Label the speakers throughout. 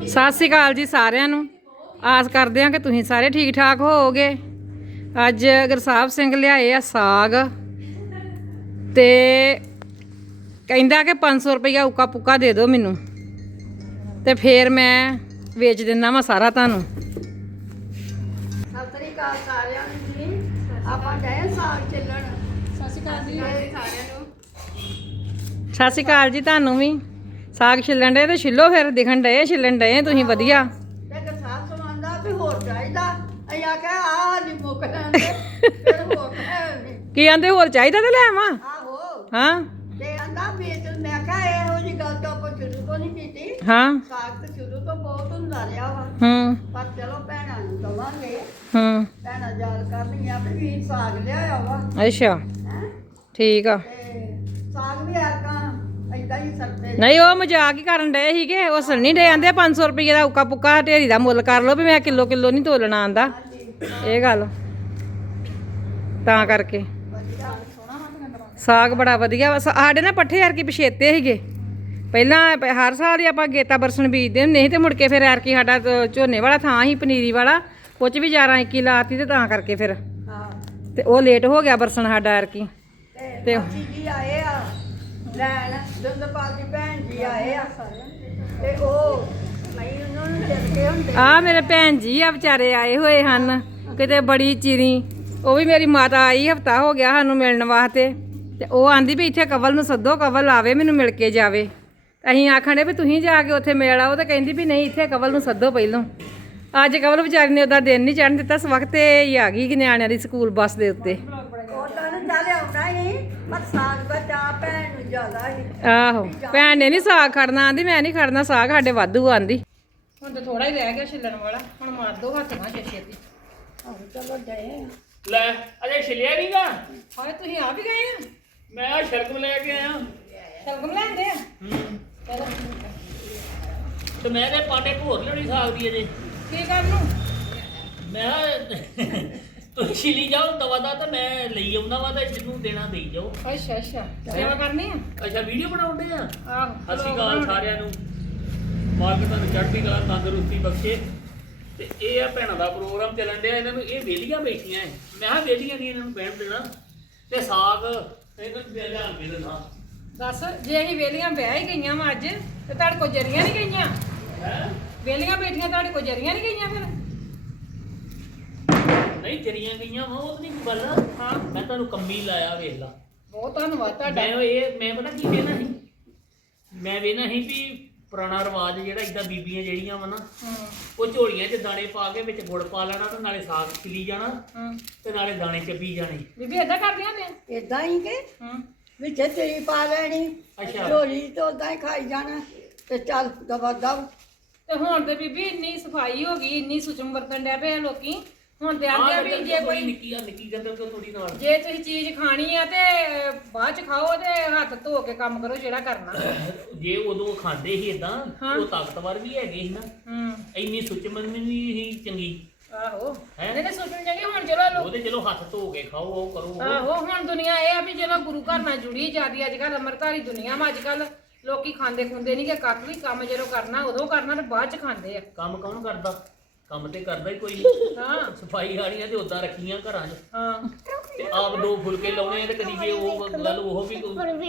Speaker 1: ਸਤਿ ਸ਼੍ਰੀ ਅਕਾਲ ਜੀ ਸਾਰਿਆਂ ਨੂੰ। ਆਸ ਕਰਦੇ ਹਾਂ ਕਿ ਤੁਸੀਂ ਸਾਰੇ ਠੀਕ ਠਾਕ ਹੋਵੋਗੇ। ਅੱਜ ਗੁਰਸਾਹਿਬ ਸਿੰਘ ਲਿਆਏ ਆ ਸਾਗ ਤੇ ਕਹਿੰਦਾ ਕਿ 500 ਰੁਪਈਆ ਉੱਕਾ ਪੁੱਕਾ ਦੇ ਦਿਓ ਮੈਨੂੰ ਤੇ ਫਿਰ ਮੈਂ ਵੇਚ ਦਿੰਦਾ ਵਾ ਸਾਰਾ ਤੁਹਾਨੂੰ।
Speaker 2: ਸਤਿ ਸ੍ਰੀ ਅਕਾਲ ਸਾਰਿਆਂ ਨੂੰ ਜੀ। ਆਪਾਂ ਗਏ ਸਾਗ ਚੱਲਣ। ਸਤਿ ਸ੍ਰੀ ਅਕਾਲ ਜੀ ਸਾਰਿਆਂ ਨੂੰ।
Speaker 1: ਸਤਿ ਸ਼੍ਰੀ ਅਕਾਲ ਜੀ ਤੁਹਾਨੂੰ ਵੀ। ਸਾਗ ਛਿੱਲਣ ਡੇ ਤੇ ਛਿੱਲੋ ਫਿਰ, ਦਿਖਣ ਡਏ ਛਿੱਲਣ ਡਏ ਤੁਸੀਂ ਵਧੀਆ।
Speaker 2: ਤੇ ਗੁਰਸਾਹਿਬ ਸਮਾਂਦਾ ਵੀ ਹੋਰ ਚਾਹੀਦਾ। ਅਸੀਂ ਆਖਿਆ ਆਹ ਨਹੀਂ ਮੁੱਕ ਜਾਂਦੇ ਫਿਰ ਹੋਰ
Speaker 1: ਕੀ ਆਂਦੇ ਹੋਰ ਚਾਹੀਦਾ ਤੇ ਲੈ ਆਵਾਂ।
Speaker 2: ਆਹੋ
Speaker 1: ਹਾਂ
Speaker 2: ਤੇ ਆਂਦਾ ਵੇਚ। ਮੈਂ ਕਿਹਾ ਇਹੋ ਜਿਹੀ ਗੱਲ ਤਾਂ ਆਪਾਂ ਸ਼ੁਰੂ ਤੋਂ ਨਹੀਂ ਕੀਤੀ।
Speaker 1: ਹਾਂ
Speaker 2: ਸਾਗ ਤਾਂ ਸ਼ੁਰੂ ਤੋਂ ਬਹੁਤ ਹੁੰਦਾ ਰਿਹਾ ਵਾ। ਪਰ ਚਲੋ ਭੈਣਾਂ ਨੂੰ ਦਵਾਂਗੇ। ਭੈਣਾਂ ਯਾਦ ਕਰਨੀਆਂ ਵੀ ਵੀਰ ਸਾਗ ਲਿਆਇਆ ਵਾ।
Speaker 1: ਅੱਛਾ
Speaker 2: ਹੈਂ
Speaker 1: ਠੀਕ ਆ।
Speaker 2: ਤੇ ਸਾਗ ਵੀ ਆਕਾਂ ਏਦਾਂ ਹੀ ਸਕਦੇ।
Speaker 1: ਨਹੀਂ ਉਹ ਮਜ਼ਾਕ ਹੀ ਕਰਨ ਡਏ ਸੀਗੇ। ਉਹ ਸੁਣਨੀ ਡੇ ਆਂਦੇ 500 ਰੁਪਏ ਦਾ ਉੱਕਾ ਪੁੱਕਾ ਢੇਰੀ ਦਾ ਮੁੱਲ ਕਰ ਲਓ ਵੀ ਮੈਂ ਕਿਲੋ ਕਿਲੋ ਨਹੀਂ ਤੋਲਣਾ ਆਂਦਾ ਇਹ ਗੱਲ ਤਾਂ ਕਰਕੇ। ਸਾਗ ਬੜਾ ਵਧੀਆ ਵਾ। ਸਾਡੇ ਨਾ ਪੱਠੇ ਯਾਰ ਕੀ ਪਛੇਤੇ ਸੀਗੇ ਪਹਿਲਾਂ। ਹਰ ਸਾਲ ਹੀ ਆਪਾਂ ਗੇਤਾ ਬਰਸਨ ਬੀਜਦੇ ਹੁੰਦੇ ਸੀ ਤੇ ਮੁੜ ਕੇ ਫਿਰ ਯਾਰ ਕੀ ਸਾਡਾ ਝੋਨੇ ਵਾਲਾ ਥਾਂ ਸੀ ਪਨੀਰੀ ਵਾਲਾ, ਕੁਝ ਵੀ 11-21 ਲਾਤੀ ਤੇ ਤਾਂ ਕਰਕੇ ਫਿਰ ਤੇ ਉਹ ਲੇਟ ਹੋ ਗਿਆ ਬਰਸਨ ਸਾਡਾ ਯਾਰ ਕੀ।
Speaker 2: ਤੇ ਮਾਸੀ ਜੀ ਆਏ ਆ ਲੈਣ, ਦੁੰਦਪਾਲ ਦੀ ਭੈਣ ਜੀ ਆਏ ਆ ਤੇ ਉਹ ਨਹੀਂ ਉਹਨਾਂ ਨੂੰ ਚੱਲਦੇ ਹੁੰਦੇ
Speaker 1: ਆ ਮੇਰੇ ਭੈਣ ਜੀ ਆ ਵਿਚਾਰੇ ਆਏ ਹੋਏ ਹਨ ਕਿਤੇ ਬੜੀ ਚਿਰੀ। ਉਹ ਵੀ ਮੇਰੀ ਮਾਤਾ ਆਈ, ਹਫਤਾ ਹੋ ਗਿਆ ਸਾਨੂੰ ਮਿਲਣ ਵਾਸਤੇ ਤੇ ਉਹ ਆਂਦੀ ਵੀ ਇੱਥੇ ਕਵਲ ਨੂੰ ਸੱਦੋ, ਕਵਲ ਆਵੇ ਮੈਨੂੰ ਮਿਲ ਕੇ ਜਾਵੇ। ਅਸੀਂ ਆਖਣ ਡੇ ਵੀ ਤੁਸੀਂ ਜਾ ਕੇ ਉੱਥੇ ਮਿਲ ਆਓ ਤੇ ਕਹਿੰਦੀ ਵੀ ਨਹੀਂ ਇੱਥੇ ਕਵਲ ਨੂੰ ਸੱਦੋ ਪਹਿਲੋਂ। ਅੱਜ ਕਵਲ ਵਿਚਾਰੀ ਨੇ ਉਹਦਾ ਦਿਨ ਨਹੀਂ ਚੜ੍ਹਨ ਦਿੱਤਾ। ਇਸ ਵਕਤ ਹੀ ਆ ਗਈ ਕਿ ਨਿਆਣਿਆਂ ਦੀ ਸਕੂਲ ਬੱਸ ਦੇ ਉੱਤੇ।
Speaker 2: ਉਹਨਾਂ ਨੂੰ ਚੱਲ ਆਉਣਾ ਹੀ ਪਰ ਸਾਗ ਬਚਾ ਭੈਣ ਨੂੰ ਜ਼ਿਆਦਾ ਹੀ।
Speaker 1: ਆਹੋ ਭੈਣ ਨੇ ਨਹੀਂ ਸਾਗ ਖੜਨਾ, ਆਂਦੀ ਮੈਂ ਨਹੀਂ ਖੜਨਾ ਸਾਗ ਸਾਡੇ ਵਾਧੂ ਆਂਦੀ। ਹੁਣ ਤਾਂ ਥੋੜਾ ਹੀ ਰਹਿ ਗਿਆ ਛਿੱਲਣ ਵਾਲਾ, ਹੁਣ ਮਾਰ ਦੋ ਹੱਥ ਨਾਲ ਛੇਤੀ।
Speaker 2: ਆਹੋ ਚਲੋ ਗਏ ਆ।
Speaker 3: ਲੈ ਅਜੇ ਛਿਲਿਆ ਨਹੀਂਗਾ।
Speaker 1: ਹਾਏ ਤੁਸੀਂ ਆ ਵੀ ਗਏ ਆ?
Speaker 3: ਮੈਂ ਆ ਸ਼ਲਗਮ ਲੈ ਕੇ ਆਇਆ।
Speaker 1: ਸ਼ਲਗਮ ਲੈਂਦੇ ਆ? ਚਲੋ
Speaker 3: ਤੇ ਮੈਂ ਤੇ ਪਾਂਡੇ ਭੋਰ ਲੈਣੀ ਸਾਗ ਦੀ ਅਜੇ।
Speaker 1: ਕੀ ਕਰਨ ਨੂੰ?
Speaker 3: ਮੈਂ ਤੁਸੀਂ ਛਿਲੀ ਜਾਓ ਦਵਾ ਦਾ ਤੇ ਮੈਂ ਲਈ ਆਉਣਾ ਵਾ ਤੇ ਜਿਹਨੂੰ ਦੇਣਾ ਦੇਈ ਜਾਓ।
Speaker 1: ਅੱਛਾ ਅੱਛਾ ਸੇਵਾ ਕਰਨੀ ਆ।
Speaker 3: ਅੱਛਾ ਵੀਡੀਓ ਬਣਾਉਂਦੇ ਆ।
Speaker 1: ਆਹੋ
Speaker 3: ਸਤਿ ਸ਼੍ਰੀ ਅਕਾਲ ਸਾਰਿਆਂ ਨੂੰ। ਮਾਲਕ ਤੁਹਾਨੂੰ ਚੜ੍ਹਦੀ ਕਲਾ ਤੰਦਰੁਸਤੀ ਬਖਸ਼ੇ। ਤੇ ਇਹ ਆ ਭੈਣਾਂ ਦਾ ਪ੍ਰੋਗਰਾਮ ਚੱਲਣ ਡਿਆ। ਇਹਨਾਂ ਨੂੰ ਇਹ ਵੇਲੀਆਂ ਬੈਠੀਆਂ ਮੈਂ ਕਿਹਾ ਵੇਲੀਆਂ ਨਹੀਂ ਇਹਨਾਂ ਨੂੰ ਬਹਿਣ ਦੇਣਾ ਤੇ ਸਾਗ ਇਹਨਾਂ ਨੂੰ ਲਿਆ ਕੇ ਦੇਣਾ।
Speaker 1: ਦੱਸ ਜੇ ਅਸੀਂ ਵੇਲੀਆਂ ਵਿਆਹ ਹੀ ਗਈਆਂ ਵਾ ਅੱਜ ਤੇ ਤੁਹਾਡੇ ਕੋਲ ਜਰੀਆਂ ਨਹੀਂ ਗਈਆਂ? ਵੇਲੀਆਂ ਬੈਠੀਆਂ ਤੁਹਾਡੇ ਕੋਲ ਜਰੀਆਂ ਨਹੀਂ ਗਈਆਂ ਫਿਰ?
Speaker 3: ਨਹੀਂ ਜਰੀਆਂ ਗਈਆਂ ਵਾ ਉਹ ਤਾਂ ਨਹੀਂ ਕੋਈ ਗੱਲ।
Speaker 1: ਹਾਂ
Speaker 3: ਮੈਂ ਤੁਹਾਨੂੰ ਕੰਮੀ ਲਾਇਆ ਵੇਖ ਲਾ।
Speaker 1: ਬਹੁਤ ਧੰਨਵਾਦ ਤੁਹਾਡਾ।
Speaker 3: ਮੈਂ ਪਤਾ ਕੀ ਵੇਖਣਾ ਸੀ, ਮੈਂ ਵੇਖਣਾ ਸੀ ਵੀ ਪੁਰਾਣਾ ਰਿਵਾਜ ਜਿਹੜਾ ਇਦਾਂ ਬੀਬੀਆਂ ਜਿਹੜੀਆਂ ਵਾ ਨਾ ਉਹ ਝੋਲੀਆਂ 'ਚ ਦਾਣੇ ਪਾ ਕੇ ਵਿੱਚ ਗੁੜ ਪਾ ਲੈਣਾ ਤੇ ਨਾਲੇ ਸਾਗ ਖਿਲੀ ਜਾਣਾ ਤੇ ਨਾਲੇ ਦਾਣੇ ਚੱਬੀ ਜਾਣੇ।
Speaker 1: ਬੀਬੀ ਏਦਾਂ ਕਰਦੀਆਂ ਨੇ?
Speaker 2: ਏਦਾਂ ਹੀ ਕਿ ਵਿੱਚ ਤੇਰੀ ਪਾ ਲੈਣੀ।
Speaker 3: ਅੱਛਾ
Speaker 2: ਝੋਲੀ ਤੋਂ ਉਦਾਂ ਹੀ ਖਾਈ ਜਾਣਾ ਤੇ ਚੱਲ ਦਵਾ ਦਵ।
Speaker 1: ਤੇ ਹੁਣ ਤੇ ਬੀਬੀ ਇੰਨੀ ਸਫਾਈ ਹੋ ਗਈ, ਇੰਨੀ ਸੁਚਮ ਵਰਤਣ ਡਿਆ ਪਏ ਲੋਕੀ। ਹੁਣ ਤੇ ਆਂਦੇ ਆ ਵੀ ਜੇ ਕੋਈ
Speaker 3: ਨਿੱਕੀ ਗੰਦਰ ਤੋਂ ਥੋੜੀ ਨਾਲ
Speaker 1: ਜੇ ਤੁਸੀਂ ਚੀਜ਼ ਖਾਣੀ ਆ ਤੇ ਬਾਅਦ ਚ ਖਾਓ ਤੇ ਹੱਥ ਧੋ ਕੇ ਕੰਮ ਕਰੋ ਜਿਹੜਾ ਕਰਨਾ।
Speaker 3: ਜੇ ਉਦੋਂ ਖਾਂਦੇ ਸੀ ਇਦਾਂ ਉਹ ਤਾਕਤਵਰ ਵੀ ਹੈਗੇ ਸੀ ਨਾ। ਇੰਨੀ ਸੁਚਮਨ ਵੀ ਸੀ ਚੰਗੀ।
Speaker 1: ਆਹੋ ਇਹਨੇ ਤੇ ਸੋਚਣ ਜਾਂਗੇ ਹੁਣ ਚਲੋ
Speaker 3: ਉਹਦੇ ਚਲੋ ਹੱਥ ਧੋ ਕੇ ਖਾਓ ਉਹ ਕਰੋ।
Speaker 1: ਆਹੋ ਹੁਣ ਦੁਨੀਆ ਇਹ ਆ ਵੀ ਚਲੋ ਗੁਰੂ ਘਰ ਨਾਲ ਜੁੜੀ ਜਾਂਦੀ ਅੱਜ ਕੱਲ। ਅੰਮ੍ਰਿਤਧਾਰੀ ਦੁਨੀਆ ਵਾ ਅੱਜ ਕੱਲ। ਲੋਕੀ ਖਾਂਦੇ ਖੁੰਦੇ ਨਹੀਂ ਕਿ ਕੱਖ ਵੀ ਕੰਮ ਜਦੋਂ ਕਰਨਾ ਉਦੋਂ ਕਰਨਾ ਤੇ ਬਾਅਦ ਚ ਖਾਂਦੇ ਆ।
Speaker 3: ਕੰਮ ਕੌਣ ਕਰਦਾ? ਕੰਮ ਤੇ ਕਰਦਾ ਹੀ ਕੋਈ ਨਹੀਂ।
Speaker 1: ਹਾਂ
Speaker 3: ਸਫਾਈ ਵਾਲੀਆਂ ਤੇ ਉਦਾਂ ਰੱਖੀਆਂ ਘਰਾਂ 'ਚ
Speaker 1: ਹਾਂ
Speaker 3: ਤੇ ਆਪ ਦੋ ਫੁਲਕੇ ਲਾਉਣੇ ਤੇ ਕਦੀ ਜੇ ਉਹ ਗੱਲ ਉਹ ਵੀ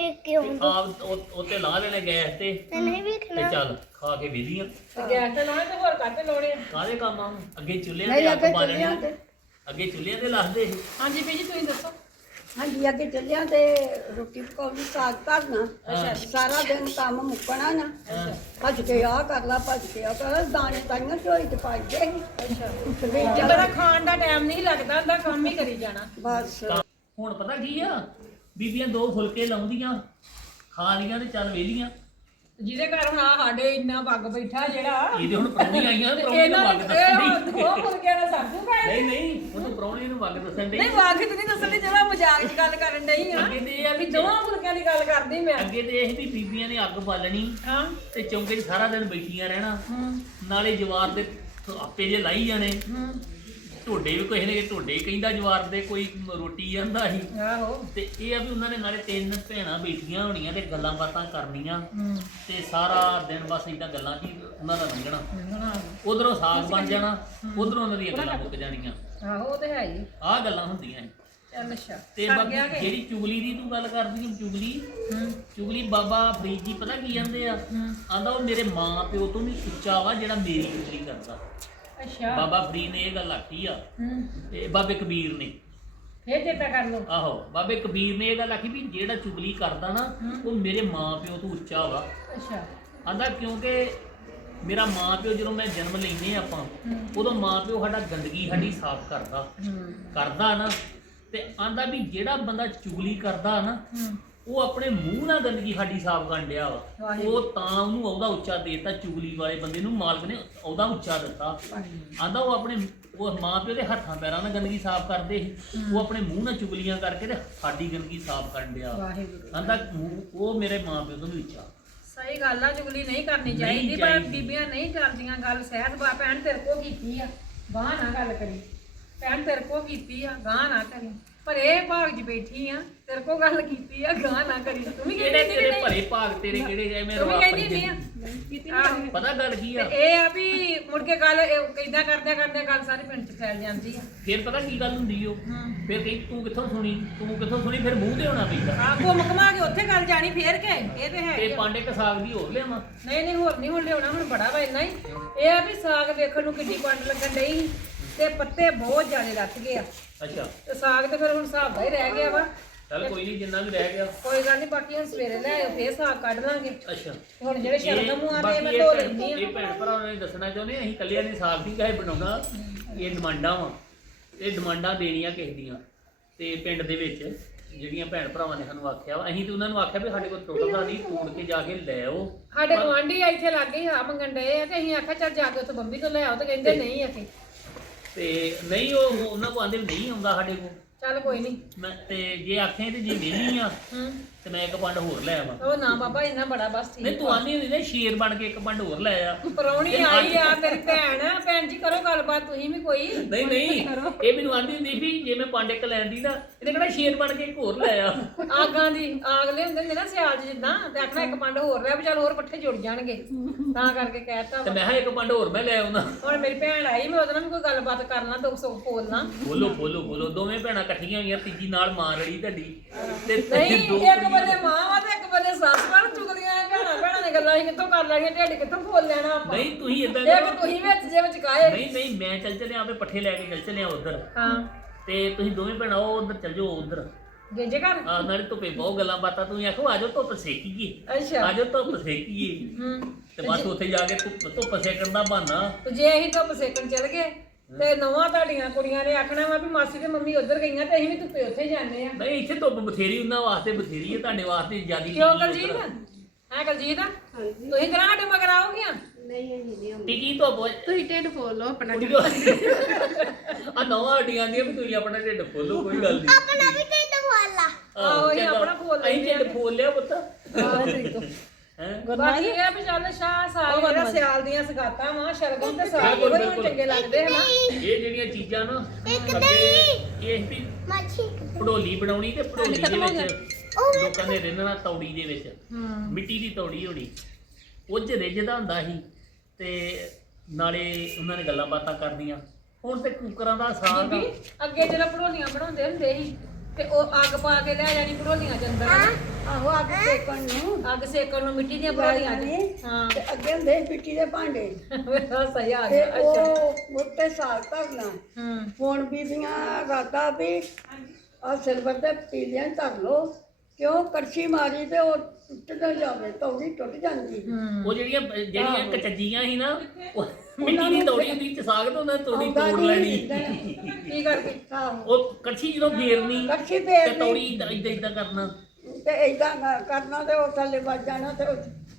Speaker 3: ਆਪ ਉੱਤੇ ਲਾ ਲੈਣੇ ਗੈਸ ਤੇ ਚੱਲ ਖਾ ਕੇ ਵਿਹਲੀਆਂ।
Speaker 1: ਗੈਸ ਤੇ ਲਾਉਣੇ ਤੇ ਹੋਰ ਕਾਹਤੇ ਲਾਉਣੇ ਆ?
Speaker 3: ਕਾਹਦੇ ਕੰਮ ਆ? ਅੱਗੇ ਚੁੱਲ੍ਹਿਆਂ ਤੇ ਅੱਗ ਬਾਲਣੀ, ਅੱਗੇ ਚੁੱਲ੍ਹਿਆਂ ਤੇ ਲਾਹਦੇ ਸੀ।
Speaker 1: ਹਾਂਜੀ ਬੀਜੀ ਤੁਸੀਂ ਦੱਸੋ।
Speaker 2: ਹਾਂਜੀ ਅੱਗੇ ਚੱਲਿਆ ਤੇ ਰੋਟੀ ਪਕਾਉਣੀ ਸਾਗ ਧਰਨਾ। ਸਾਰਾ ਦਿਨ ਕੰਮ ਮੁੱਕਣਾ ਨਾ। ਭੱਜ ਕੇ ਆ ਕਰ ਲਾ, ਭੱਜ ਕੇ ਆ ਕਰ। ਦਾਣੇ ਤਾਈਆਂ ਝੋਈ ਤੇ ਪਾਈ ਦੇ।
Speaker 1: ਬੜਾ ਖਾਣ ਦਾ ਟਾਈਮ ਨਹੀਂ ਲੱਗਦਾ ਹੁੰਦਾ, ਕੰਮ ਹੀ ਕਰੀ ਜਾਣਾ
Speaker 2: ਬਸ।
Speaker 3: ਹੁਣ ਪਤਾ ਕੀ ਆ, ਬੀਬੀਆਂ ਦੋ ਫੁਲਕੇ ਲਾਉਂਦੀਆਂ ਖਾ ਲੀਆਂ ਤੇ ਚੱਲ ਵਿਹਲੀਆਂ।
Speaker 1: ਜਿਹਦੇ ਘਰ ਹੁਣ ਆ ਸਾਡੇ ਇੰਨਾ ਵੱਗ ਬੈਠਾ ਜਿਹੜਾ
Speaker 3: ਇਹਦੇ ਹੁਣ ਪ੍ਰਾਹੁਣੇ ਆਈਆਂ ਤੇ ਪ੍ਰਾਹੁਣੇ ਨੂੰ ਵੱਗ ਦੱਸਣ ਦੀ।
Speaker 1: ਉਹ ਮੁਰਗਿਆਂ ਦਾ ਸਰਦੂ ਪੈ
Speaker 3: ਨਹੀਂ ਉਹਨੂੰ ਪ੍ਰਾਹੁਣੇ ਨੂੰ ਵੱਗ ਦੱਸਣ ਦੀ।
Speaker 1: ਨਹੀਂ ਵੱਗ ਤੇ ਨਹੀਂ ਦੱਸਣ ਦੀ, ਜਿਹੜਾ ਮਜ਼ਾਕ ਚ ਗੱਲ ਕਰਨ ਡਈ ਆ।
Speaker 3: ਅੱਗੇ ਤੇ ਇਹ ਆ ਵੀ
Speaker 1: ਦੋਵਾਂ ਮੁਰਗਿਆਂ ਦੀ ਗੱਲ ਕਰਦੀ ਮੈਂ।
Speaker 3: ਅੱਗੇ ਤੇ ਇਹ ਵੀ ਬੀਬੀਆਂ ਨੇ ਅੱਗ ਬਾਲਣੀ
Speaker 1: ਹਾਂ
Speaker 3: ਤੇ ਚੌਂਕੇ 'ਚ ਸਾਰਾ ਦਿਨ ਬੈਠੀਆਂ ਰਹਿਣਾ। ਨਾਲੇ ਜਵਾਰ ਦੇ ਆਪੇ ਜੇ ਲਾਈ ਜਾਣੇ ਢੋਡੇ ਵੀ ਕਿਸੇ ਨੇ ਢੋਡੇ ਕਹਿੰਦਾ ਜਵਾਰ ਦੇ, ਕੋਈ ਰੋਟੀ ਕਹਿੰਦਾ ਸੀ।
Speaker 1: ਆਹੋ
Speaker 3: ਤੇ ਇਹ ਆ ਵੀ ਉਹਨਾਂ ਨੇ ਨਾਲੇ 3 ਭੈਣਾਂ ਬੈਠੀਆਂ ਹੋਣੀਆਂ ਤੇ ਗੱਲਾਂ ਬਾਤਾਂ ਕਰਨੀਆਂ
Speaker 1: ਹੂੰ
Speaker 3: ਤੇ ਸਾਰਾ ਦਿਨ ਬਸ ਇਦਾਂ ਗੱਲਾਂ 'ਚ ਹੀ ਉਹਨਾਂ ਦਾ ਲੰਘਣਾ। ਉਧਰੋਂ ਸਾਗ ਬਣ ਜਾਣਾ, ਉਧਰੋਂ ਉਹਨਾਂ ਦੀਆਂ ਗੱਲਾਂ ਮੁੱਕ ਜਾਣੀਆਂ।
Speaker 1: ਆਹੋ ਉਹ ਤੇ ਹੈ ਹੀ।
Speaker 3: ਆਹ ਗੱਲਾਂ ਹੁੰਦੀਆਂ ਨੇ।
Speaker 1: ਚੱਲ ਅੱਛਾ
Speaker 3: ਤੇ ਬਾਕੀ ਜਿਹੜੀ ਚੁਗਲੀ ਦੀ ਤੂੰ ਗੱਲ ਕਰਦੀ ਹੈ, ਚੁਗਲੀ ਬਾਬਾ ਫਰੀਦ ਜੀ ਪਤਾ ਕੀ ਕਹਿੰਦੇ ਆ? ਆਂਦਾ ਉਹ ਮੇਰੇ ਮਾਂ ਪਿਓ ਤੋਂ ਵੀ ਉੱਚਾ ਵਾ ਜਿਹੜਾ ਮੇਰੀ ਚੁਗਲੀ ਕਰਦਾ।
Speaker 1: ਅੱਛਾ
Speaker 3: ਬਾਬਾ ਫਰੀਦ ਨੇ ਇਹ ਗੱਲ ਆਖੀ ਆ। ਤੇ ਬਾਬੇ ਕਬੀਰ ਨੇ,
Speaker 1: ਫੇਰ ਚੇਤਾ ਕਰ ਲਓ।
Speaker 3: ਆਹੋ ਬਾਬੇ ਕਬੀਰ ਨੇ ਇਹ ਗੱਲ ਆਖੀ ਵੀ ਜਿਹੜਾ ਚੁਗਲੀ ਕਰਦਾ ਨਾ ਉਹ ਮੇਰੇ ਮਾਂ ਪਿਓ ਤੋਂ ਉੱਚਾ ਵਾ।
Speaker 1: ਅੱਛਾ
Speaker 3: ਆਂਦਾ ਕਿਉਂਕਿ ਮੇਰਾ ਮਾਂ ਪਿਓ ਜਦੋਂ ਮੈਂ ਜਨਮ ਲੈਨੇ ਆਪਾਂ ਉਦੋਂ ਮਾਂ ਪਿਓ ਸਾਡਾ ਗੰਦਗੀ ਸਾਡੀ ਸਾਫ਼ ਕਰਦਾ ਨਾ। ਤੇ ਆਂਦਾ ਵੀ ਜਿਹੜਾ ਬੰਦਾ ਚੁਗਲੀ ਕਰਦਾ ਨਾ ਉਹ ਆਪਣੇ ਮੂੰਹ ਨਾਲ ਗੰਦਗੀ ਸਾਡੀ ਸਾਫ਼ ਕਰਨ ਡਿਆ ਵਾ। ਉਹ ਤਾਂ ਉਹਨੂੰ ਉਹਦਾ ਉੱਚਾ ਦੇਤਾ, ਚੁਗਲੀ ਵਾਲੇ ਬੰਦੇ ਨੂੰ ਮਾਲਕ ਨੇ ਉਹਦਾ ਉੱਚਾ ਦਿੱਤਾ। ਆਂਦਾ ਉਹ ਆਪਣੇ ਮਾਂ ਪਿਓ ਦੇ ਹੱਥਾਂ ਪੈਰਾਂ ਨਾਲ ਗੰਦਗੀ ਸਾਫ਼ ਕਰਦੇ ਸੀ, ਉਹ ਆਪਣੇ ਮੂੰਹ ਨਾਲ ਚੁਗਲੀਆਂ ਕਰਕੇ ਤੇ ਸਾਡੀ ਗੰਦਗੀ ਸਾਫ਼ ਕਰਨ ਡਿਆ। ਆਂਦਾ ਉਹ ਮੇਰੇ ਮਾਂ ਪਿਓ ਤੋਂ ਵੀ ਉੱਚਾ।
Speaker 1: ਸਹੀ ਗੱਲ ਆ, ਚੁਗਲੀ ਨਹੀਂ ਕਰਨੀ ਚਾਹੀਦੀ, ਪਰ ਬੀਬੀਆਂ ਨਹੀਂ ਕਰਦੀਆਂ ਗੱਲ। ਸਹਿਜ ਬਾ ਭੈਣ ਤੇਰੇ ਕੋ ਕੀਤੀ ਆ, ਗਾਂ ਨਾ ਗੱਲ ਕਰੀ। ਭੈਣ ਤੇਰੇ ਕੋ ਕੀਤੀ ਆ, ਗਾਂ ਨਾ ਕਰੀ। ਪਰ ਇਹ ਭਾਗ 'ਚ ਬੈਠੀ ਆ, ਤੇਰੇ ਕੋ ਗੱਲ ਕੀਤੀ ਆ, ਗਾਂ ਨਾ ਕਰੀ। ਤੂੰ ਵੀ
Speaker 3: ਕਿਹੜੇ ਤੇਰੇ ਭਲੇ ਭਾਗ ਤੇਰੇ ਕਿਹੜੇ ਜਾਏ ਮੇਰੇ
Speaker 1: ਤੂੰ ਵੀ ਕਹਿੰਦੀ ਨਹੀਂ ਆ
Speaker 3: ਪਤਾ ਗੱਲ ਕੀ ਆ?
Speaker 1: ਇਹ ਆ ਵੀ ਮੁੜ ਕੇ ਗੱਲ ਇਦਾਂ ਕਰਦਿਆਂ ਗੱਲ ਸਾਰੇ ਪਿੰਡ 'ਚ ਫੈਲ ਜਾਂਦੀ ਆ।
Speaker 3: ਫਿਰ ਪਤਾ ਕੀ ਗੱਲ ਹੁੰਦੀ ਓ? ਫਿਰ ਕਹੀ ਤੂੰ ਕਿੱਥੋਂ ਸੁਣੀ, ਫਿਰ ਮੂੰਹ ਤੇ ਹੋਣਾ ਪੈਂਦਾ।
Speaker 1: ਆ ਘੁੰਮ ਘਮਾ ਕੇ ਉੱਥੇ ਗੱਲ ਜਾਣੀ ਫੇਰ ਕੇ। ਇਹ ਤੇ ਹੈ
Speaker 3: ਤੇ ਪਾਂਡੇ ਕ ਸਾਗ ਦੀ ਹੋਰ ਲਿਆਵਾਂ?
Speaker 1: ਨਹੀਂ ਹੋਰ ਨਹੀਂ, ਹੁਣ ਲਿਆਉਣਾ, ਹੁਣ ਬੜਾ ਵਾ ਇੰਨਾ ਹੀ। ਇਹ ਆ ਵੀ ਸਾਗ ਵੇਖਣ ਨੂੰ ਕਿੱਡੀ ਪੰਡ ਲੱਗਣ ਡਈ ਤੇ ਪੱਤੇ ਬਹੁਤ ਜ਼ਿਆਦਾ ਲੱਥ ਗਏ ਆ।
Speaker 3: ਅੱਛਾ
Speaker 1: ਤੇ ਸਾਗ ਤੇ ਫਿਰ ਹੁਣ ਹਿਸਾਬ ਦਾ ਹੀ ਰਹਿ ਗਿਆ ਵਾ।
Speaker 3: ਚੱਲ ਕੋਈ ਨਹੀਂ, ਜਿੰਨਾ ਵੀ ਰਹਿ ਗਿਆ
Speaker 1: ਕੋਈ ਗੱਲ ਨਹੀਂ, ਬਾਕੀ ਹੁਣ ਸਵੇਰੇ ਲੈ ਆਇਓ, ਫੇਰ ਸਾਗ ਕੱਢ ਲਾਂਗੇ।
Speaker 3: ਅੱਛਾ
Speaker 1: ਹੁਣ ਜਿਹੜੇ ਸ਼ਰਦਮ ਆ
Speaker 3: ਬਾਕੀ
Speaker 1: ਤੇ ਮੈਂ ਧੋ ਲੈਂਦੀ
Speaker 3: ਇਹ ਭੈਣ ਭਰਾਵਾਂ ਨੇ ਦੱਸਣਾ ਚਾਹੁੰਦੇ ਅਸੀਂ ਕੱਲਿਆਂ ਨੇ ਸਾਗ ਨਹੀਂ ਕਾਹੇ ਬਣਾਉਣਾ। ਇਹ ਡਿਮਾਂਡਾਂ ਵਾ, ਇਹ ਡਿਮਾਂਡਾਂ ਦੇਣੀਆਂ ਕਿਸੇ ਦੀਆਂ। ਤੇ ਪਿੰਡ ਦੇ ਵਿੱਚ ਜਿਹੜੀਆਂ ਭੈਣ ਭਰਾਵਾਂ ਨੇ ਸਾਨੂੰ ਆਖਿਆ ਵਾ, ਅਸੀਂ ਤੇ ਉਹਨਾਂ ਨੂੰ ਆਖਿਆ ਵੀ ਸਾਡੇ ਕੋਲ ਟੁੱਟਦਾ ਨਹੀਂ, ਤੋੜ ਕੇ ਜਾ ਕੇ ਲੈ ਆਓ।
Speaker 1: ਸਾਡੇ ਗੁਆਂਢੀ ਇੱਥੇ ਲੱਗੇ ਹਾਂ ਮੰਗਣ ਡਏ ਆ ਤੇ ਅਸੀਂ ਆਖਿਆ ਚੱਲ ਜਾ ਕੇ ਉੱਥੇ ਬੰਬੀ ਤੋਂ ਲੈ ਆਓ, ਤੇ ਕਹਿੰਦੇ ਨਹੀਂ ਅਸੀਂ।
Speaker 3: ਤੇ ਨਹੀਂ ਉਹ ਉਹਨਾਂ ਕੋਲ ਆਂਦੇ ਨਹੀਂ ਆਉਂਦਾ ਸਾਡੇ ਕੋਲ।
Speaker 1: ਚੱਲ ਕੋਈ ਨਹੀਂ।
Speaker 3: ਮੈਂ ਤੇ ਜੇ ਆਖੇ ਤੇ ਜੇ ਵਿਹਲੀ ਆ ਤੇ ਮੈਂ ਇੱਕ ਪੰਡ ਹੋਰ ਲੈ ਆਵਾਂ।
Speaker 1: ਉਹ ਨਾ ਬਾਬਾ ਇੰਨਾ ਬੜਾ ਬਸ ਠੀਕ।
Speaker 3: ਨਹੀਂ ਤੂੰ ਆਂਦੀ ਹੁੰਦੀ ਨਾ ਸ਼ੇਰ ਬਣ ਕੇ ਇੱਕ ਪੰਡ ਹੋਰ ਲੈ ਆ।
Speaker 1: ਪਰੌਣੀ ਆਈ ਆ ਮੇਰੀ ਭੈਣ। ਭੈਣ ਜੀ ਕਰੋ ਗੱਲਬਾਤ ਤੁਸੀਂ ਵੀ ਕੋਈ।
Speaker 3: ਨਹੀਂ ਇਹ ਮੈਨੂੰ ਆਂਦੀ ਹੁੰਦੀ ਵੀ ਜੇ ਮੈਂ ਪੰਡ ਇੱਕ ਲੈਂਦੀ ਨਾ ਇਹਨੇ ਕਿਹੜਾ ਸ਼ੇਰ ਬਣ ਕੇ ਇੱਕ ਹੋਰ ਲੈ ਆ।
Speaker 1: ਆਗਾਂ ਦੀ ਆਗ ਲਿਆਉਂਦੇ ਨੇ ਨਾ ਸਿਆਲ 'ਚ ਜਿੱਦਾਂ, ਤੇ ਆਖਣਾ ਇੱਕ ਪੰਡ ਹੋਰ ਲੈ ਵੀ ਚੱਲ ਹੋਰ ਪੱਠੇ ਜੁੜ ਜਾਣਗੇ, ਤਾਂ ਕਰਕੇ ਕਹਿਤਾ।
Speaker 3: ਤੇ ਮੈਂ ਕਿਹਾ ਇੱਕ ਪੰਡ ਹੋਰ ਮੈਂ ਲੈ ਆਉਣਾ।
Speaker 1: ਹੁਣ ਮੇਰੀ ਭੈਣ ਆਈ, ਮੈਂ ਉਹਦੇ ਨਾਲ ਵੀ ਕੋਈ ਗੱਲਬਾਤ ਕਰਨਾ, ਦੁੱਖ ਸੁੱਖ ਬੋਲਣਾ।
Speaker 3: ਬੋਲੋ ਦੋਵੇਂ ਭੈਣਾਂ ਇਕੱਠੀਆਂ ਹੋਈਆਂ, ਤੀਜੀ ਨਾਲ ਮਾਂ ਰੜੀ ਤੁਹਾਡੀ। ਤੇ
Speaker 1: ਨਹੀਂ ਇੱਕ ਬੰਦੇ ਮਾਂ ਵਾ ਤੇ ਇੱਕ ਬੰਦੇ ਸੱਸ ਵਾ। ਚੁਗਲੀਆਂ ਭੈਣਾਂ ਨੇ ਗੱਲਾਂ ਅਸੀਂ ਕਿੱਥੋਂ ਕਰ ਲੈਣੀਆਂ, ਢਿੱਡ ਕਿੱਥੋਂ ਫੋਲ ਲੈਣਾ ਆਪਾਂ।
Speaker 3: ਨਹੀਂ ਤੁਸੀਂ ਇਦਾਂ
Speaker 1: ਇੱਕ ਤੁਸੀਂ ਵਿੱਚ ਜੇ ਵਿਚਕਾਏ।
Speaker 3: ਨਹੀਂ ਮੈਂ ਚੱਲ ਚੱਲਿਆ ਆਪੇ ਪੱਠੇ ਲੈ ਕੇ ਚੱਲ ਚੱਲਿਆ ਉਧਰ।
Speaker 1: ਹਾਂ
Speaker 3: ਤੇ ਤੁਸੀਂ ਦੋਵੇਂ ਭੈਣਾਂ ਉਹ ਉਧਰ ਚੱਲ ਜਾਓ ਉਧਰ।
Speaker 1: ਗੇਜੇ ਘਰ
Speaker 3: ਆ ਨਾਲੇ ਧੁੱਪੇ ਬਹੁਤ ਗੱਲਾਂ ਬਾਤਾਂ ਤੁਸੀਂ ਆਖੋ ਆਜੋ ਧੁੱਪ ਸੇਕੀਏ।
Speaker 1: ਅੱਛਾ
Speaker 3: ਆਜੋ ਧੁੱਪ ਸੇਕੀਏ। ਤੇ ਬਸ ਉੱਥੇ ਜਾ ਕੇ ਧੁੱਪ ਸੇਕਣ ਦਾ ਬਹਾਨਾ।
Speaker 1: ਤੇ ਜੇ ਅਸੀਂ ਧੁੱਪ ਸੇਕਣ ਚਲ ਗਏ ਤੇ ਨਵਾਂ ਤੁਹਾਡੀਆਂ ਕੁੜੀਆਂ ਨੇ ਆਖਣਾ ਵਾ ਵੀ ਮਾਸੀ ਤੇ ਮੰਮੀ ਉੱਧਰ ਗਈਆਂ ਤੇ ਅਸੀਂ ਵੀ ਧੁੱਪੇ ਉੱਥੇ ਜਾਂਦੇ ਆ।
Speaker 3: ਨਹੀਂ ਇੱਥੇ ਧੁੱਪ ਬਥੇਰੀ ਉਹਨਾਂ ਵਾਸਤੇ ਬਥੇਰੀ ਹੈ, ਤੁਹਾਡੇ ਵਾਸਤੇ ਜ਼ਿਆਦੀ।
Speaker 1: ਕਿਉਂ ਕਲਜੀਤ? ਹੈ ਕਲਜੀਤ ਤੁਸੀਂ ਕਿਹੜਾ ਸਾਡੇ ਮਗਰ ਆਓਗੀਆਂ?
Speaker 3: ਟਿਕੀ ਧੁੱਪ
Speaker 1: ਤੁਸੀਂ ਢਿੱਡ ਫੋਲੋ ਆਪਣਾ।
Speaker 3: ਆ ਨਵਾਂ ਹੱਡੀਆਂ ਦੀਆਂ ਵੀ ਤੁਸੀਂ ਆਪਣਾ ਢਿੱਡ ਫੋਲੋ, ਕੋਈ ਗੱਲ ਨਹੀਂ।
Speaker 4: ਆਪਣਾ ਵੀ ਢਿੱਡ ਫੋਲਾ।
Speaker 1: ਆਹੋ ਇਹ ਆਪਣਾ ਫੋਲ
Speaker 3: ਅਸੀਂ ਢਿੱਡ ਫੋਲ ਲਿਆ ਪੁੱਤ।
Speaker 1: ਬਾਕੀ ਇਹ ਵੀ ਚੱਲ ਸ਼ਾਹ ਸਾਗ ਜਿਹੜਾ ਸਿਆਲ ਦੀਆਂ ਸਗਾਤਾਂ ਵਾ, ਸ਼ਰਗਮ ਤੇ ਸਾਗ ਉਹ ਵੀ ਚੰਗੇ ਲੱਗਦੇ ਹਨਾ।
Speaker 3: ਇਹ ਜਿਹੜੀਆਂ ਚੀਜ਼ਾਂ ਨਾ ਅੱਗੇ ਇਹ ਵੀ ਭੜੋਲੀ ਬਣਾਉਣੀ ਤੇ ਭੜੋਲੀ ਦੇ ਵਿੱਚ ਲੋਕਾਂ ਨੇ ਰਿੰਨਣਾ ਤੌੜੀ ਦੇ ਵਿੱਚ, ਮਿੱਟੀ ਦੀ ਤੌੜੀ ਹੋਣੀ, ਉਹ 'ਚ ਰਿੱਝਦਾ ਹੁੰਦਾ ਸੀ ਤੇ ਨਾਲੇ ਉਹਨਾਂ ਨੇ ਗੱਲਾਂ ਬਾਤਾਂ ਕਰਨੀਆਂ। ਹੁਣ ਤੇ ਕੁੱਕਰਾਂ ਦਾ ਸਾਗ ਆ।
Speaker 1: ਅੱਗੇ ਜਿਹੜਾ ਭੜੋਲੀਆਂ ਬਣਾਉਂਦੇ ਹੁੰਦੇ ਸੀ ਤੇ ਉਹ ਅੱਗ ਪਾ ਕੇ ਲੈ ਜਾਣੀ ਭੜੋਲੀਆਂ ਚ ਅੰਦਰ।
Speaker 2: ਆਹੋ ਅੱਗ ਸੇਕਣ ਨੂੰ,
Speaker 1: ਅੱਗ ਸੇਕਣ ਨੂੰ ਮਿੱਟੀ ਦੀਆਂ ਭੜੋਲੀਆਂ ਚ। ਹਾਂ
Speaker 2: ਤੇ ਅੱਗੇ ਹੁੰਦੇ ਸੀ ਮਿੱਟੀ ਦੇ ਭਾਂਡੇ
Speaker 1: ਸਹੀ ਆ
Speaker 2: ਤੇ
Speaker 1: ਗਿਆ। ਅੱਛਾ
Speaker 2: ਉਹ ਉੱਤੇ ਸਾਗ ਧਰਨਾ। ਹੁਣ ਬੀਬੀਆਂ ਰਾਤਾ ਵੀ ਆ ਸਿਲਵਰ ਦੇ ਪੀਲਿਆਂ ਧਰ ਲੋ, ਕਿਉਂ ਕੜਛੀ ਮਾਰੀ ਤੇ ਉਹ ਟੁੱਟ ਨਾ ਜਾਵੇ, ਤੌੜੀ ਟੁੱਟ ਜਾਂਦੀ।
Speaker 3: ਉਹ ਜਿਹੜੀਆਂ ਕਚੱਜੀਆਂ ਸੀ ਨਾ, ਉਹ ਮਿੱਟੀ ਦੀ ਤੌੜੀ ਹੁੰਦੀ ਚ ਸਾਗ ਤੇ ਉਹਨਾਂ ਨੇ ਤੌੜੀ ਤੋੜ ਲੈਣੀ।
Speaker 1: ਕੀ ਕਰਕੇ?
Speaker 3: ਉਹ ਕੜਛੀ ਜਦੋਂ ਫੇਰਨੀ
Speaker 2: ਕੜਛੀ
Speaker 3: ਤੇ
Speaker 2: ਫੇਰਨੀ
Speaker 3: ਤੌੜੀ ਇਦਾਂ ਕਰਨਾ
Speaker 2: ਤੇ ਏਦਾਂ ਕਰਨਾ ਤੇ ਉਹ ਥੱਲੇ ਵੱਜ ਜਾਣਾ ਤੇ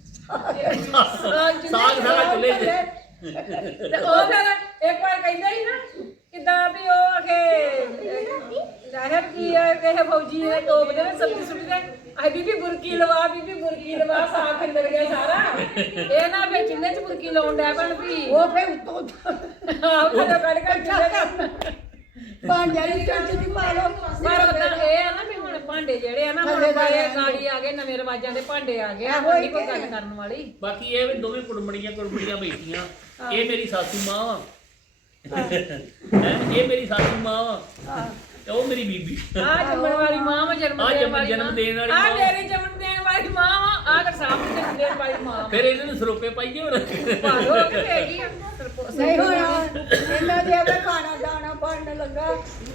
Speaker 3: ਸਾਗ ਸਾਰਾ ਚੁੱਲ੍ਹੇ 'ਚ।
Speaker 1: ਤੇ ਉਹ ਫਿਰ ਇੱਕ ਵਾਰ ਕਹਿੰਦਾ ਸੀ ਨਾ ਕਿਦਾਂ ਵੀ ਉਹ ਆਖੇ ਲਾਹਰ ਕੀ ਹੈ ਕਿ ਫੌਜੀ ਨੇ ਟੋਪ ਦੇ ਵਿੱਚ ਸਬਜ਼ੀ ਸੁੱਟੀ ਤੇ ਆ ਬੀਬੀ ਬੁਰਕੀ ਲਵਾ ਸਾਗ ਅੰਦਰ ਗਿਆ ਸਾਰਾ। ਇਹ ਨਾ ਵੀ ਚੁੱਲ੍ਹੇ 'ਚ ਬੁਰਕੀ ਲਾਉਣ ਡਿਆ ਬਣ ਵੀ
Speaker 2: ਉਹ ਫਿਰ ਉੱਤੋਂ
Speaker 1: ਆਹ ਕੱਢ ਚੁੱਲ੍ਹੇ 'ਚ
Speaker 2: ਭਾਂਡਿਆਂ ਦੀ ਟੱਚ ਦੀ ਪਾ ਲਓ
Speaker 1: ਪਰ ਉਦਾਂ ਇਹ ਆ ਨਾ ਵੀ ਹੁਣ ਭਾਂਡੇ ਜਿਹੜੇ ਆ ਨਾ ਹੁਣ ਬਾਰੇ ਗਾੜੀ ਆ ਗਏ ਨਵੇਂ ਰਿਵਾਜਾਂ ਦੇ ਭਾਂਡੇ ਆ ਗਏ ਆ ਹੁਣ ਨਹੀਂ ਕੋਈ ਗੱਲ ਕਰਨ ਵਾਲੀ
Speaker 3: ਬਾਕੀ ਇਹ ਵੀ ਦੋਵੇਂ ਕੁੜਮਣੀਆਂ ਬੈਠੀਆਂ ਇਹ ਮੇਰੀ ਸਾਸੂ ਮਾਂ ਵਾ ਇਹ ਮੇਰੀ ਸਾਸੂ ਮਾਂ ਵਾ ਤੇ ਉਹ ਮੇਰੀ ਬੀਬੀ
Speaker 1: ਆ ਜੰਮਣ ਵਾਲੀ ਮਾਂ ਵਾ ਜਨਮ ਦੇਣ ਵਾਲੀ
Speaker 3: ਮਾਂ
Speaker 1: ਆ ਮੇਰੀ ਜਨਮ ਦੇਣ ਵਾਲੀ ਮਾਂ ਵਾ ਆ ਕਰ ਸਾਹਮਣੇ ਜਨਮ ਦੇਣ ਵਾਲੀ ਮਾਂ
Speaker 3: ਫਿਰ ਇਹਨਾਂ ਨੂੰ ਸਰੋਪੇ ਪਾਈਏ ਹੁਣ
Speaker 1: ਭਾਲੋ ਕਿ ਹੈਗੀ ਆ
Speaker 2: ਨਹੀਂ ਹੋਣਾ ਇਹਨਾਂ ਦੇ ਵੀ ਖਾਣਾ ਦਾਣਾ ਬਣਨ ਲੱਗਾ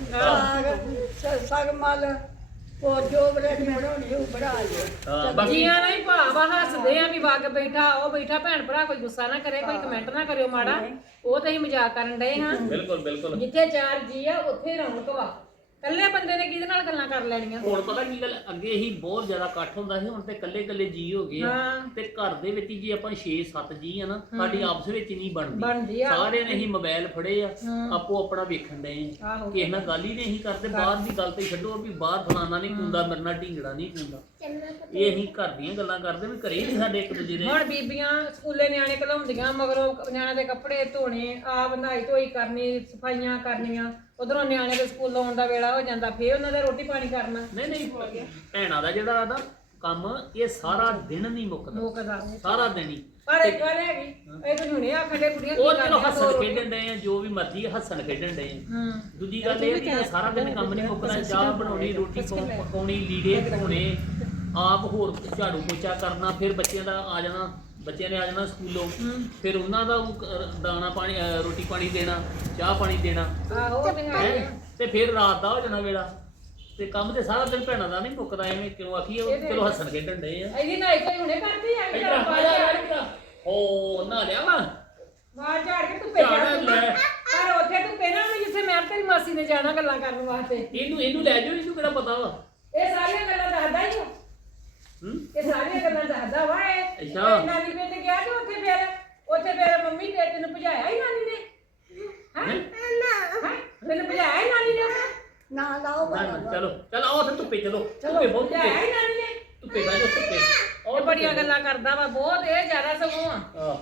Speaker 2: ਸਾਗ ਮਲ ਉਹ ਜੋ ਬਰੇਡ ਬਣਾਉਣੀ ਉਹ ਬਣਾ ਲਿਓ
Speaker 3: ਬਾਕੀ
Speaker 1: ਜੀਆਂ ਨਹੀਂ ਭਾਵਾ ਹੱਸਦੇ ਆ ਵੀ ਵਗ ਬੈਠਾ ਉਹ ਬੈਠਾ ਭੈਣ ਭਰਾ ਕੋਈ ਗੁੱਸਾ ਨਾ ਕਰੇ ਕੋਈ ਕਮੈਂਟ ਨਾ ਕਰਿਓ ਮਾੜਾ ਉਹ ਤਾਂ ਅਸੀਂ ਮਜ਼ਾਕ ਕਰਨ ਡਏ ਹਾਂ
Speaker 3: ਬਿਲਕੁਲ
Speaker 1: ਜਿੱਥੇ ਚਾਰ ਜੀ ਆ ਉੱਥੇ ਰੌਣਕ ਵਾ ਇਕੱਲੇ ਬੰਦੇ ਨੇ ਕਿਹਦੇ ਨਾਲ ਗੱਲਾਂ ਕਰ ਲੈਣੀਆਂ
Speaker 3: ਹੁਣ ਪਤਾ ਕੀ ਗੱਲ ਅੱਗੇ ਹੀ ਬਹੁਤ ਜ਼ਿਆਦਾ ਇਕੱਠ ਹੁੰਦਾ ਸੀ ਹੁਣ ਤੇ ਇਕੱਲੇ ਜੀ ਹੋ ਗਏ ਤੇ ਘਰ ਦੇ ਵਿੱਚ ਜੇ ਆਪਾਂ 6-7 ਜੀ ਆ ਨਾ ਸਾਡੀ ਆਪਸ ਵਿੱਚ ਨਹੀਂ ਬਣਦੀ ਸਾਰਿਆਂ ਨੇ ਹੀ ਮੋਬਾਈਲ ਫੜੇ ਆ ਆਪੋ ਆਪਣਾ ਵੇਖਣ ਡਏ ਆ ਕਿਸੇ ਨਾਲ ਗੱਲ ਹੀ ਨਹੀਂ ਕਰਦੇ ਬਾਹਰ ਦੀ ਗੱਲ ਤੇ ਛੱਡੋ ਵੀ ਬਾਹਰ ਫਲਾਣਾ ਨਹੀਂ ਕੁੰਦਾ ਮੇਰੇ ਨਾਲ ਢੀਂਗੜਾ ਨਹੀਂ ਕੁੰਦਾ ਇਹ ਅਸੀਂ ਘਰ ਦੀਆਂ ਗੱਲਾਂ ਕਰਦੇ ਵੀ ਘਰੇ ਨਹੀਂ ਸਾਡੇ ਇੱਕ ਦੂਜੇ ਦੇ
Speaker 1: ਹੁਣ ਬੀਬੀਆਂ ਸਕੂਲੇ ਨਿਆਣੇ ਘਲਾਉਂਦੀਆਂ ਮਗਰੋਂ ਨਿਆਣਿਆਂ ਦੇ ਕੱਪੜੇ ਧੋਣੇ ਆਪ ਨਹਾਈ ਧੋਈ ਕਰਨੀ ਸਫਾਈਆਂ ਕਰਨੀਆਂ ਉਧਰੋਂ ਨਿਆਣੇ ਦੇ ਸਕੂਲੋਂ ਆਉਣ ਦਾ ਵੇਲਾ ਹੋ ਜਾਂਦਾ ਫੇਰ ਉਹਨਾਂ ਦਾ ਰੋਟੀ ਪਾਣੀ ਕਰਨਾ
Speaker 3: ਨਹੀਂ ਭੈਣਾਂ ਦਾ ਜਿਹੜਾ ਨਾ ਕੰਮ ਇਹ ਸਾਰਾ ਦਿਨ ਨਹੀਂ ਮੁੱਕਦਾ ਸਾਰਾ ਦਿਨ ਹੀ
Speaker 1: ਪਰ ਇੱਕ ਗੱਲ ਹੈਗੀ ਇਹ ਤਾਂ ਹੁਣੇ ਆਖੜੇ ਕੁੜੀਆਂ
Speaker 3: ਉਹ ਚਲੋ ਹੱਸਣ ਖੇਡਣ ਡਏ ਆ ਜੋ ਵੀ ਮਰਜ਼ੀ ਹੱਸਣ ਖੇਡਣ ਡਏ ਆ ਦੂਜੀ ਗੱਲ ਇਹ ਵੀ ਸਾਰਾ ਦਿਨ ਕੰਮ ਨਹੀਂ ਮੁੱਕਦਾ ਚਾਹ ਬਣਾਉਣੀ ਰੋਟੀ ਪਕਾਉਣੀ ਲੀੜੇ ਧੋਣੇ ਆਪ ਹੋਰ ਝਾੜੂ ਪੋਚਾ ਕਰਨਾ ਫਿਰ ਬੱਚਿਆਂ ਨੇ ਆ ਜਾਣਾ ਸਕੂਲੋਂ ਫਿਰ ਉਹਨਾਂ ਦਾ ਦਾਣਾ ਪਾਣੀ ਰੋਟੀ ਪਾਣੀ ਦੇਣਾ ਚਾਹ ਪਾਣੀ ਦੇਣਾ ਤੇ ਫਿਰ ਰਾਤ ਦਾ ਹੋ ਜਾਣਾ ਵੇਲਾ ਤੇ ਕੰਮ ਤੇ ਸਾਰਾ ਦਿਨ ਭੈਣਾਂ ਦਾ ਨਹੀਂ ਮੁੱਕਦਾ ਐਵੇਂ ਕਿਉਂ ਆਖੀਏ ਚਲੋ ਹੱਸਣ ਖੇਡਣ ਡਏ ਆ
Speaker 1: ਇਹਦੀ ਨਾਈ ਕੋਈ ਹੁਣੇ ਕਰਦੀ ਆ
Speaker 3: ਓ ਨਾ ਲਿਆ ਵਾ
Speaker 1: ਮਾਰ ਝਾੜ ਕੇ ਧੁੱਪੇ ਪਰ ਉੱਥੇ ਧੁੱਪੇ ਨਾ ਜਿੱਥੇ ਮੈਂ ਤੇਰੀ ਮਾਸੀ ਨੇ ਜਾਣਾ ਗੱਲਾਂ ਕਰਨ ਵਾਸਤੇ
Speaker 3: ਇਹਨੂੰ ਲੈ ਜਾਓ ਇਹਨੂੰ ਕਿਹੜਾ ਪਤਾ ਵਾ
Speaker 1: ਇਹ ਸਾਰੀਆਂ ਗੱਲਾਂ ਦੱਸਦਾ ਹੀ ਆ ਇਹ ਸਾਰੀਆਂ ਗੱਲਾਂ ਦੱਸਦਾ ਵਾ ਇਹ ਨਾਨੀ ਪਿੰਡ ਗਿਆ ਤੇ ਉੱਥੇ ਫਿਰ ਮੰਮੀ ਨੇ ਤੈਨੂੰ ਭਜਾਇਆ ਹੀ ਨਾਨੀ ਨੇ ਹਾਂ ਤੈਨੂੰ ਭਜਾਇਆ ਹੀ ਨਾਨੀ ਨੇ
Speaker 2: ਨਾ ਲਾਓ
Speaker 3: ਚਲੋ ਆਓ ਤੇ ਧੁੱਪੇ ਚਲੋ ਧੁੱਪੇ ਬਹੁਤ
Speaker 1: ਭਜਾਇਆ ਹੀ ਨਾਨੀ ਨੇ
Speaker 3: ਧੁੱਪੇ ਬੈਠੋ ਧੁੱਪੇ
Speaker 1: ਉਹ ਬੜੀਆਂ ਗੱਲਾਂ ਕਰਦਾ ਵਾ ਬਹੁਤ ਇਹ ਜ਼ਿਆਦਾ ਸਗੋਂ ਆ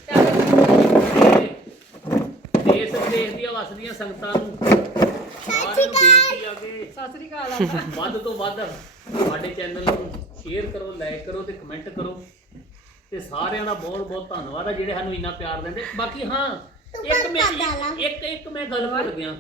Speaker 3: ਦੇਸ਼ ਵਿਦੇਸ਼ ਦੀਆਂ ਵਸਦੀਆਂ ਸੰਗਤਾਂ ਨੂੰ ਸਾਰਿਆਂ ਨੂੰ ਬੇਨਤੀ ਆ ਕਿ
Speaker 1: ਸਤਿ ਸ੍ਰੀ ਅਕਾਲ
Speaker 3: ਵੱਧ ਤੋਂ ਵੱਧ ਸਾਡੇ ਚੈਨਲ ਨੂੰ ਸ਼ੇਅਰ ਕਰੋ ਲਾਈਕ ਕਰੋ ਤੇ ਕਮੈਂਟ ਕਰੋ ਤੇ ਸਾਰਿਆਂ ਦਾ ਬਹੁਤ ਬਹੁਤ ਧੰਨਵਾਦ ਆ ਜਿਹੜੇ ਸਾਨੂੰ ਇੰਨਾ ਪਿਆਰ ਦਿੰਦੇ ਬਾਕੀ ਹਾਂ ਇੱਕ ਮੈਂ ਗੱਲ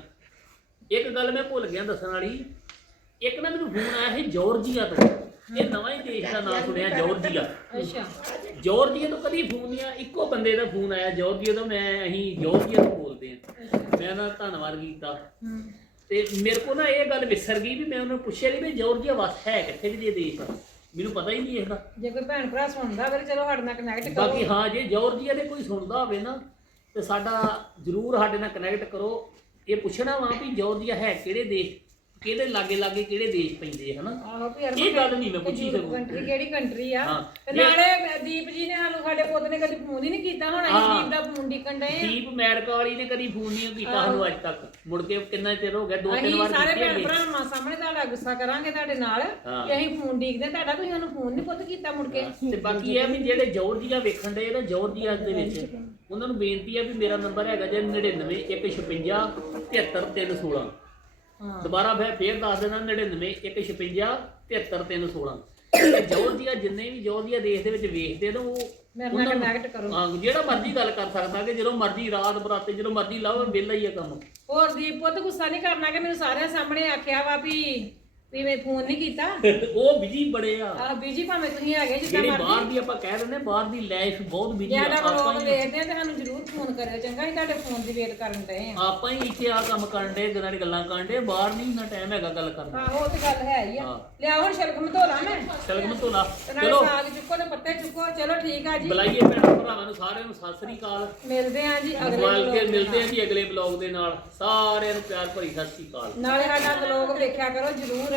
Speaker 3: ਭੁੱਲ ਗਿਆ ਦੱਸਣ ਵਾਲੀ ਇੱਕ ਨਾ ਮੈਨੂੰ ਫੋਨ ਆਇਆ ਸੀ ਜਾਰਜੀਆ ਤੋਂ ਇਹ ਨਵਾਂ ਹੀ ਦੇਸ਼ ਦਾ ਨਾਮ ਸੁਣਿਆ ਜਾਰਜੀਆ
Speaker 1: ਅੱਛਾ
Speaker 3: ਜਾਰਜੀਆ ਤੋਂ ਕਦੀ ਫੋਨ ਨਹੀਂ ਆ ਇੱਕੋ ਬੰਦੇ ਦਾ ਫੋਨ ਆਇਆ ਜਾਰਜੀਆ ਤੋਂ ਅਸੀਂ ਜਾਰਜੀਆ ਤੋਂ ਬੋਲਦੇ ਆ ਮੈਂ ਉਹਨਾਂ ਦਾ ਧੰਨਵਾਦ ਕੀਤਾ ਤੇ ਮੇਰੇ ਕੋਲ ਨਾ ਇਹ ਗੱਲ ਵਿਸਰ ਗਈ ਵੀ ਮੈਂ ਉਹਨੂੰ ਪੁੱਛਿਆ ਨਹੀਂ ਵੀ ਜਾਰਜੀਆ ਵਸ ਹੈ ਕਿੱਥੇ ਜੇ ਦੇਸ਼ ਆ ਮੈਨੂੰ ਪਤਾ ਹੀ ਨਹੀਂ ਇਹਦਾ
Speaker 1: ਜੇ ਕੋਈ ਭੈਣ ਭਰਾ ਸੁਣਦਾ ਫਿਰ ਚਲੋ ਸਾਡੇ ਨਾਲ ਕਨੈਕਟ ਕਰੋ
Speaker 3: ਬਾਕੀ ਹਾਂ ਜੇ ਜਾਰਜੀਆ ਦੇ ਕੋਈ ਸੁਣਦਾ ਹੋਵੇ ਨਾ ਤੇ ਸਾਡਾ ਜ਼ਰੂਰ ਸਾਡੇ ਨਾਲ ਕਨੈਕਟ ਕਰੋ ਇਹ ਪੁੱਛਣਾ ਵਾ ਵੀ ਜਾਰਜੀਆ ਹੈ ਕਿਹੜੇ ਦੇਸ਼ ਕਿਹਦੇ ਲਾਗੇ ਕਿਹੜੇ ਦੇਸ਼ ਪੈਂਦੇ ਹਨਾ
Speaker 1: ਆਹੋ ਵੀ
Speaker 3: ਇਹ ਗੱਲ ਨਹੀਂ ਮੈਂ ਪੁੱਛੀ ਸਕੂੰ
Speaker 1: ਕੰਟਰੀ ਕਿਹੜੀ ਕੰਟਰੀ ਆ ਤੇ ਨਾਲੇ ਦੀਪ ਜੀ ਨੇ ਸਾਨੂੰ ਸਾਡੇ ਪੁੱਤ ਨੇ ਕਦੀ ਫੋਨ ਹੀ ਨਹੀਂ ਕੀਤਾ ਹੁਣ ਅਸੀਂ ਦੀਪ ਦਾ ਫੋਨ ਡਿੱਕਣ ਡਏ ਆ
Speaker 3: ਦੀਪ ਅਮਰੀਕਾ ਵਾਲੀ ਨੇ ਕਦੀ ਫੋਨ ਨਹੀਂ ਕੀਤਾ ਸਾਨੂੰ ਅੱਜ ਤੱਕ ਮੁੜ ਕੇ ਕਿੰਨਾ ਚਿਰ ਹੋ ਗਿਆ 2-3 ਵਾਰ
Speaker 1: ਸਾਰੇ ਭੈਣ ਭਰਾਵਾਂ ਸਾਹਮਣੇ ਤੁਹਾਡਾ ਗੁੱਸਾ ਕਰਾਂਗੇ ਤੁਹਾਡੇ ਨਾਲ ਕਿ ਅਸੀਂ ਫੋਨ ਡਿੱਕਦੇ ਤੁਹਾਡਾ ਤੁਸੀਂ ਸਾਨੂੰ ਫੋਨ ਨਹੀਂ ਪੁੱਤ ਕੀਤਾ ਮੁੜ ਕੇ
Speaker 3: ਤੇ ਬਾਕੀ ਇਹ ਵੀ ਜਿਹੜੇ ਜਾਰਜੀਆ ਵੇਖਣ ਡਏ ਨਾ ਜਾਰਜੀਆ ਦੇ ਵਿੱਚ ਉਹਨਾਂ ਨੂੰ ਬੇਨਤੀ ਆ ਵੀ ਮੇਰਾ ਨੰਬਰ ਹੈਗਾ ਜੇ 99 156 73316 ਦੁਬਾਰਾ ਫੇਰ ਦੱਸ ਦੇਣਾ 99 156 73316 ਜਾਰਜੀਆ ਜਿੰਨੇ ਵੀ ਜਾਰਜੀਆ ਦੇਸ਼ ਦੇ ਵਿੱਚ ਵੇਖਦੇ ਨਾ ਉਹ
Speaker 1: ਮੇਰੇ ਨਾਲ ਕਨੈਕਟ ਕਰੋ
Speaker 3: ਹਾਂ ਜਿਹੜਾ ਮਰਜ਼ੀ ਗੱਲ ਕਰ ਸਕਦਾ ਕਿ ਜਦੋਂ ਮਰਜ਼ੀ ਰਾਤ ਬਰਾਤੇ ਜਦੋਂ ਮਰਜ਼ੀ ਲਾਓ ਵਿਹਲਾ ਹੀ ਆ ਕੰਮ
Speaker 1: ਹੋਰ ਦੀਪ ਪੁੱਤ ਗੁੱਸਾ ਨਹੀਂ ਕਰਨਾ ਕਿ ਮੈਨੂੰ ਸਾਰਿਆਂ ਸਾਹਮਣੇ ਆਖਿਆ ਵਾ ਵੀ ਮੈਂ ਫੋਨ ਨਹੀਂ ਕੀਤਾ
Speaker 3: ਉਹ ਬਿਜੀ ਬੜੇ ਆ
Speaker 1: ਆ ਬਿਜੀ ਭਾਵੇਂ ਤੁਸੀਂ ਹੈਗੇ ਜਿੱਦਾਂ
Speaker 3: ਜਿਹੜੀ
Speaker 1: ਮਰਜ਼ੀ
Speaker 3: ਬਾਹਰ ਦੀ ਆਪਾਂ ਕਹਿ ਦਿੰਦੇ ਬਾਹਰ ਦੀ ਲਾਈਫ ਬਹੁਤ ਬਿਜੀ ਆ
Speaker 1: ਜਿਆਦਾ ਵਲੋਗ ਵੇਖਦੇ ਆ ਤੇ ਸਾਨੂੰ ਜ਼ਰੂਰ ਫੋਨ ਕਰਿਓ ਚੰਗਾ ਅਸੀਂ ਤੁਹਾਡੇ ਫੋਨ ਦੀ ਵੇਟ ਕਰਨ ਡਏ ਆ
Speaker 3: ਆਪਾਂ ਹੀ ਇੱਥੇ ਆ ਕੰਮ ਕਰਨ ਦੇ ਗੱਲਾਂ ਦੀ ਗੱਲਾਂ ਕਰਨ ਦੇ ਬਾਹਰ ਨਹੀਂ ਨਾ ਟਾਈਮ ਹੈਗਾ ਗੱਲ ਕਰਨ ਦਾ
Speaker 1: ਆਹੋ ਉਹ ਤੇ ਗੱਲ ਹੈ ਹੀ ਆ ਲਿਆ ਹੁਣ ਸ਼ਲਗਮ ਧੋਲਾ ਮੈਂ
Speaker 3: ਸ਼ਲਗਮ ਧੋਲਾ
Speaker 1: ਚਲੋ ਸਾਗ ਚੁੱਕੋ ਤੇ ਪੱਤੇ ਚੁੱਕੋ ਚਲੋ ਠੀਕ ਆ ਜੀ
Speaker 3: ਬੁਲਾਈਏ ਭੈਣਾਂ ਭਰਾਵਾਂ ਨੂੰ ਸਾਰਿਆਂ ਨੂੰ ਸਤਿ ਸ੍ਰੀ ਅਕਾਲ
Speaker 1: ਮਿਲਦੇ ਆ ਜੀ
Speaker 3: ਮਿਲਦੇ ਆ ਜੀ ਅਗਲੇ ਬਲੌਗ ਦੇ ਨਾਲ ਸਾਰਿਆਂ ਨੂੰ ਪਿਆਰ ਭਰੀ ਸਤਿ ਸ੍ਰੀ ਅਕਾਲ
Speaker 1: ਨਾਲੇ ਸਾਡਾ ਬਲੌਗ ਵੇਖਿਆ ਕਰੋ ਜ਼ਰੂਰ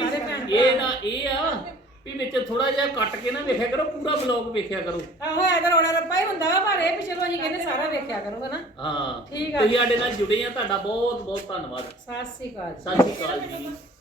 Speaker 3: ਇਹ ਆ ਵੀ ਵਿੱਚ ਥੋੜਾ ਜਿਹਾ ਕੱਟ ਕੇ ਨਾ ਵੇਖਿਆ ਕਰੋ ਪੂਰਾ ਬਲੌਗ ਵੇਖਿਆ ਕਰੋ
Speaker 1: ਆਹੋ ਐ ਤਾਂ ਰੋੜਾ ਰੱਪਾ ਹੀ ਹੁੰਦਾ ਵਾ ਪਰ ਇਹ ਪਿਛਲੋਂ ਅਸੀਂ ਕਹਿੰਦੇ ਸਾਰਾ ਵੇਖਿਆ ਕਰੋ ਹਨਾ
Speaker 3: ਹਾਂ
Speaker 1: ਠੀਕ ਆ
Speaker 3: ਤੁਸੀਂ ਸਾਡੇ ਨਾਲ ਜੁੜੇ ਆ ਤੁਹਾਡਾ ਬਹੁਤ ਬਹੁਤ ਧੰਨਵਾਦ
Speaker 1: ਸਤਿ ਸ੍ਰੀ ਅਕਾਲ
Speaker 3: ਸਤਿ ਸ੍ਰੀ ਅਕਾਲ ਜੀ